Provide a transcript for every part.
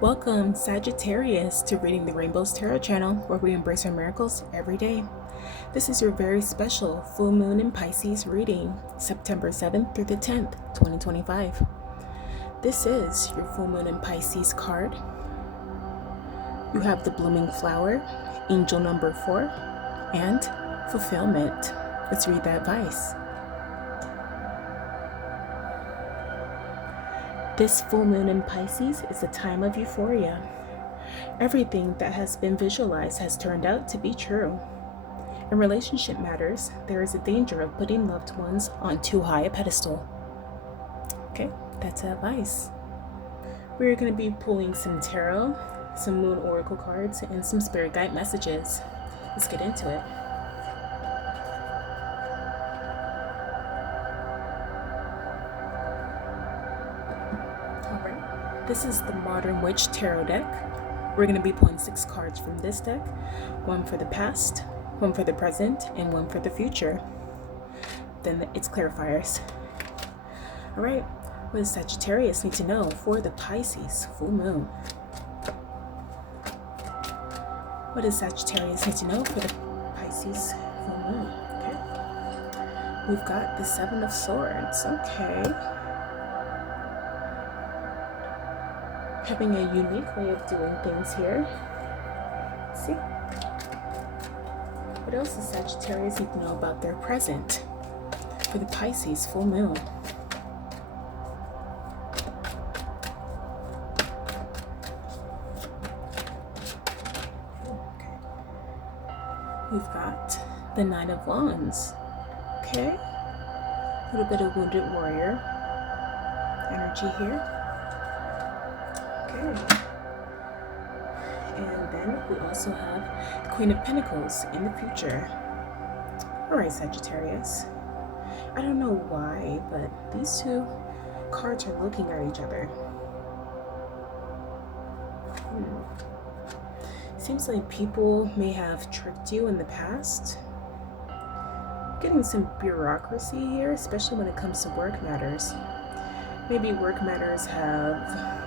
Welcome, Sagittarius, to Reading the Rainbows Tarot channel, where we embrace our miracles every day. This is your very special full moon in Pisces reading, September 7th through the 10th, 2025. This is your full moon in Pisces card. You have the blooming flower, angel number 4, and fulfillment. Let's read the advice. This full moon in Pisces is a time of euphoria. Everything that has been visualized has turned out to be true. In relationship matters, there is a danger of putting loved ones on too high a pedestal. Okay, that's advice. We're going to be pulling some tarot, some moon oracle cards, and some spirit guide messages. Let's get into it. This is the Modern Witch Tarot deck. We're going to be pulling 6 cards from this deck, one for the past, one for the present, and one for the future. Then it's clarifiers. Alright, what does Sagittarius need to know for the Pisces full moon? What does Sagittarius need to know for the Pisces full moon? Okay. We've got the 7 of Swords. Okay. Having a unique way of doing things here. Let's see. What else does Sagittarius need to know about their present for the Pisces full moon? Okay. We've got the 9 of Wands. Okay. A little bit of wounded warrior energy here. Okay. And then we also have the Queen of Pentacles in the future. Alright, Sagittarius. I don't know why, but these two cards are looking at each other. Seems like people may have tricked you in the past. Getting some bureaucracy here, especially when it comes to work matters. Maybe work matters have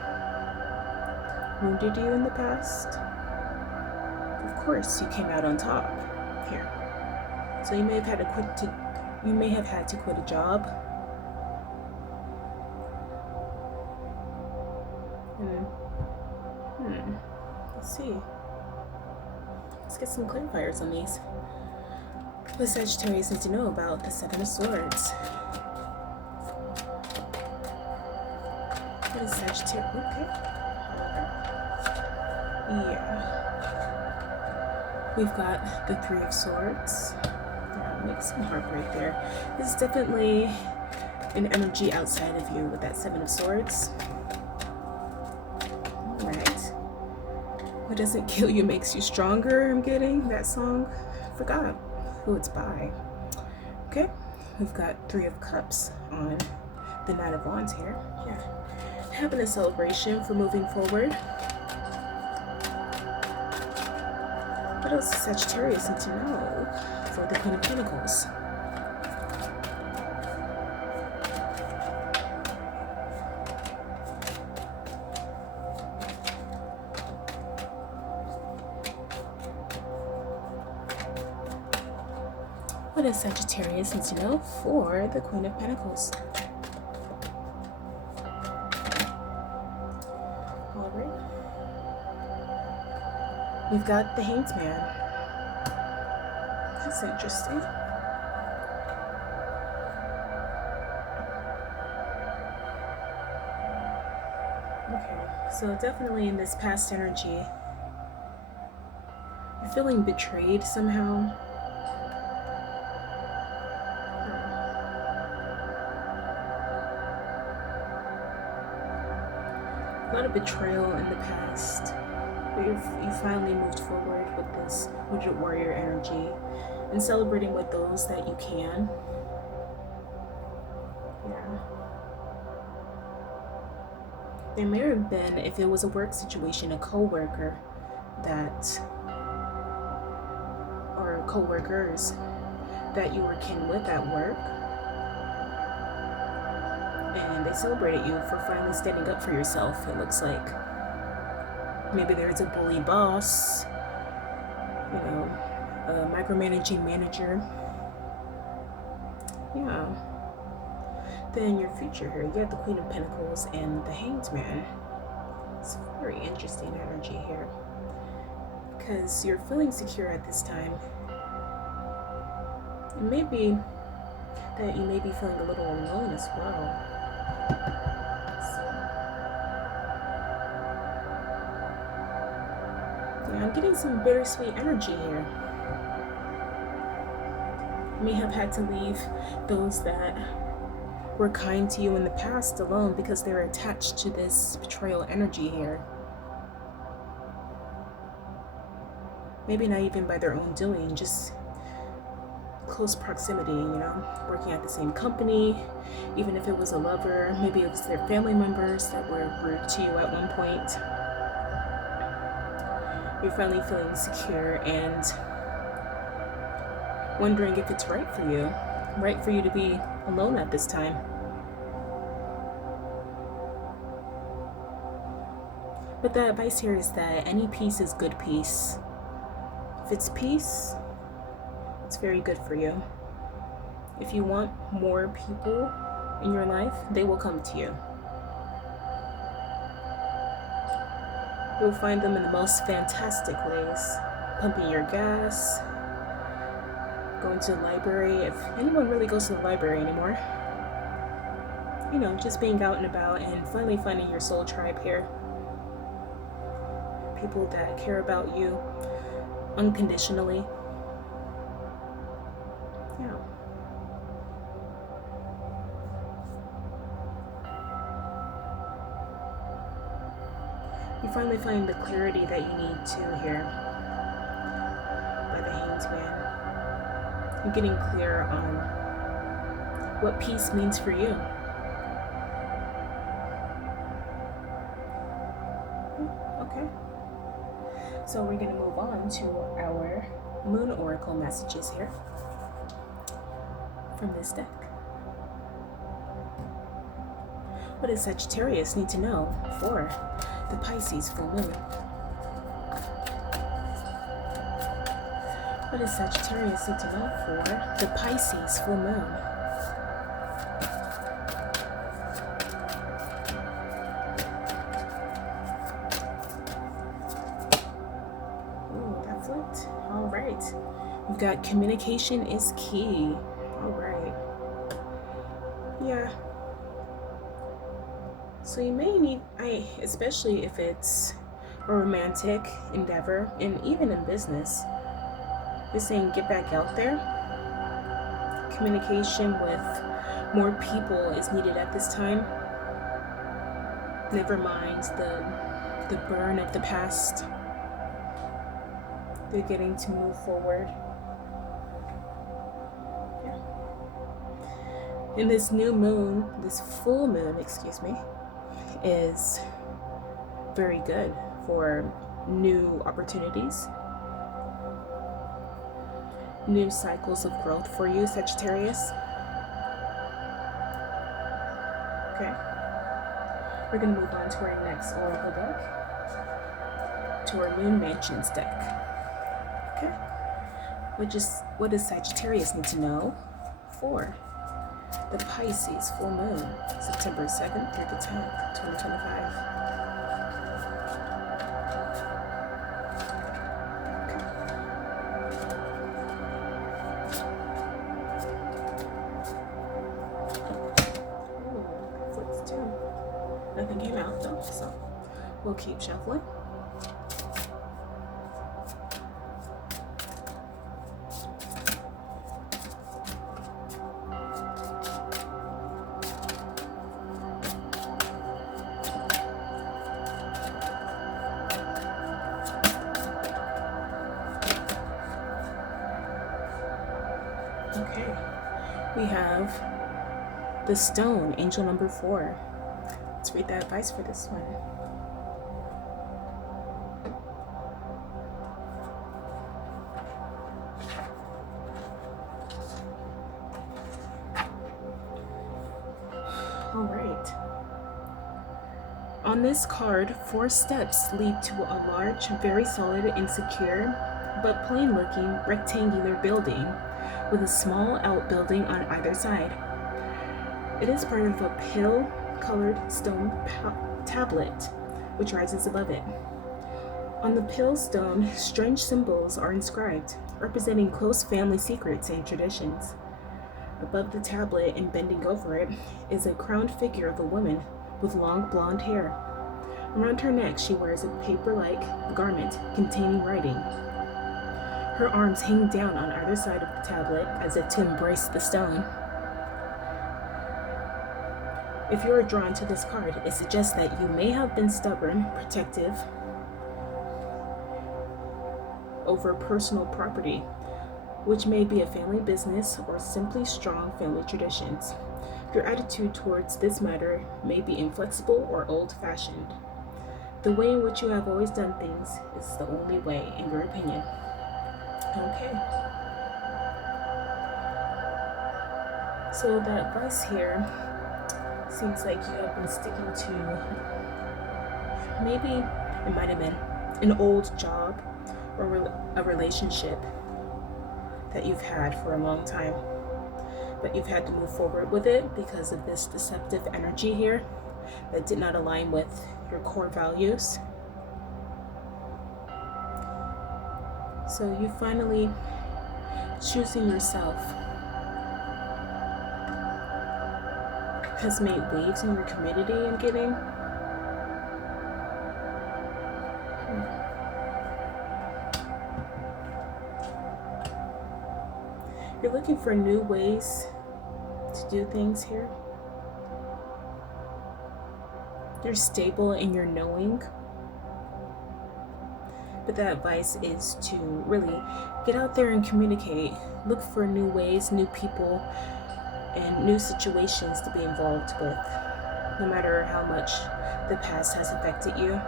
wounded you in the past. Of course, you came out on top here. So you may have had to quit a job. Let's see. Let's get some clarifiers on these. What does Sagittarius need to know about the 7 of Swords? What is Sagittarius? Okay. Yeah. We've got the 3 of Swords. Yeah, make some heartbreak there. This is definitely an energy outside of you with that 7 of Swords. Alright. What doesn't kill you makes you stronger, I'm getting that song. Forgot who it's by. Okay. We've got 3 of Cups on the 9 of Wands here. Yeah. Having a celebration for moving forward. What else does Sagittarius need to know for the Queen of Pentacles? What does Sagittarius need to know for the Queen of Pentacles? We've got the Hanged Man. That's interesting. Okay, so definitely in this past energy, you're feeling betrayed somehow. A lot of betrayal in the past. But you finally moved forward with this wounded warrior energy and celebrating with those that you can. Yeah. There may have been, if it was a work situation, a co-worker or co-workers that you were kin with at work. And they celebrated you for finally standing up for yourself, it looks like. Maybe there's a bully boss, you know, a micromanaging manager. Yeah. Then your future here, you have the Queen of Pentacles and the Hanged Man. It's very interesting energy here because you're feeling secure at this time. It may be that you may be feeling a little alone as well. Yeah, I'm getting some bittersweet energy here. You may have had to leave those that were kind to you in the past alone because they're attached to this betrayal energy here. Maybe not even by their own doing, just close proximity, you know, working at the same company, even if it was a lover, maybe it was their family members that were rude to you at one point. You're finally feeling secure and wondering if it's right for you to be alone at this time. But the advice here is that any peace is good peace. If it's peace, it's very good for you. If you want more people in your life, they will come to you. You'll find them in the most fantastic ways. Pumping your gas, going to the library, if anyone really goes to the library anymore. You know, just being out and about and finally finding your soul tribe here. People that care about you unconditionally. Yeah. You finally find the clarity that you need to here by the Hanged Man. You're getting clear on what peace means for you. Okay. So we're going to move on to our Moon Oracle messages here from this deck. What does Sagittarius need to know for the Pisces full moon? What does Sagittarius need to know for the Pisces full moon? Ooh, that flipped. All right. We've got communication is key. All right. Yeah. So you may need, especially if it's a romantic endeavor and even in business, you're saying get back out there. Communication with more people is needed at this time. Never mind the burn of the past. They're getting to move forward. Yeah. And this new moon, this full moon, excuse me, is very good for new opportunities, new cycles of growth for you, Sagittarius. Okay, we're going to move on to our next oracle deck, to our Moon Mansions deck. Okay, what does Sagittarius need to know for the Pisces full moon, September 2nd through the 10th, 2025. Ooh, flips too. Nothing came out though, so we'll keep shuffling. Okay, we have the stone, angel number 4. Let's read the advice for this one. All right. On this card, 4 steps lead to a large, very solid and secure, but plain looking rectangular building with a small outbuilding on either side. It is part of a pale colored stone tablet which rises above it. On the pale stone, strange symbols are inscribed, representing close family secrets and traditions. Above the tablet and bending over it is a crowned figure of a woman with long blonde hair. Around her neck, she wears a paper-like garment containing writing. Her arms hang down on either side of the tablet as if to embrace the stone. If you are drawn to this card, it suggests that you may have been stubborn, protective over personal property, which may be a family business or simply strong family traditions. Your attitude towards this matter may be inflexible or old-fashioned. The way in which you have always done things is the only way, in your opinion. Okay. So the advice here seems like you have been sticking to, maybe it might have been an old job or a relationship that you've had for a long time, but you've had to move forward with it because of this deceptive energy here that did not align with your core values. So you finally choosing yourself has made waves in your community, I'm getting. You're looking for new ways to do things here. You're stable in your knowing. But the advice is to really get out there and communicate. Look for new ways, new people, and new situations to be involved with, no matter how much the past has affected you.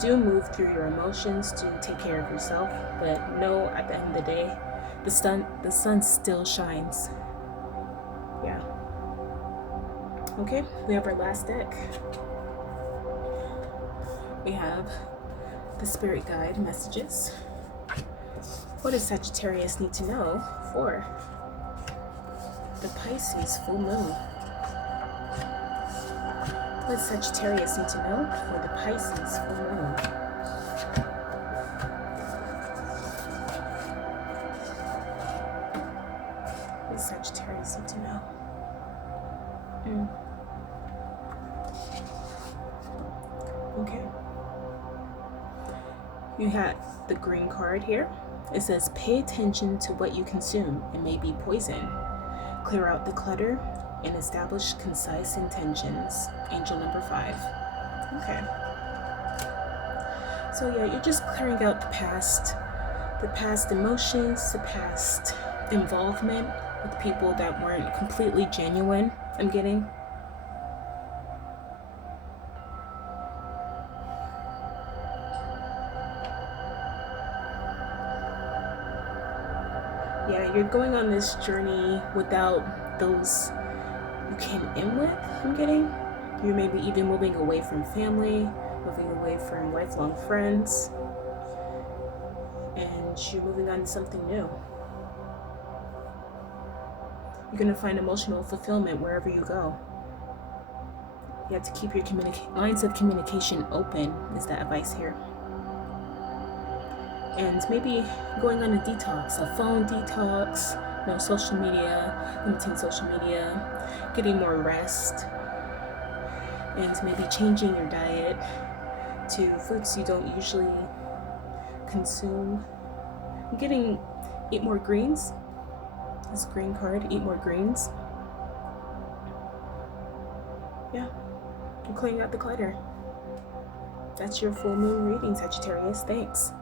Do move through your emotions to take care of yourself, but know at the end of the day, the sun still shines. Yeah. Okay, we have our last deck. We have the Spirit Guide messages. What does Sagittarius need to know for the Pisces full moon? What does Sagittarius need to know for the Pisces full moon? What does Sagittarius need to know? Okay. You have the green card here. It says, pay attention to what you consume. It may be poison. Clear out the clutter and establish concise intentions. Angel number 5. Okay. So yeah, you're just clearing out the past emotions, the past involvement with people that weren't completely genuine, I'm getting. Yeah, you're going on this journey without those you came in with, I'm getting. You may be even moving away from family, moving away from lifelong friends, and you're moving on to something new. You're going to find emotional fulfillment wherever you go. You have to keep your lines of communication open, is the advice here. And maybe going on a detox, a phone detox, no social media, limiting social media, getting more rest, and maybe changing your diet to foods you don't usually consume. Eat more greens. This green card, eat more greens. Yeah, you're clearing out the clutter. That's your full moon reading, Sagittarius. Thanks.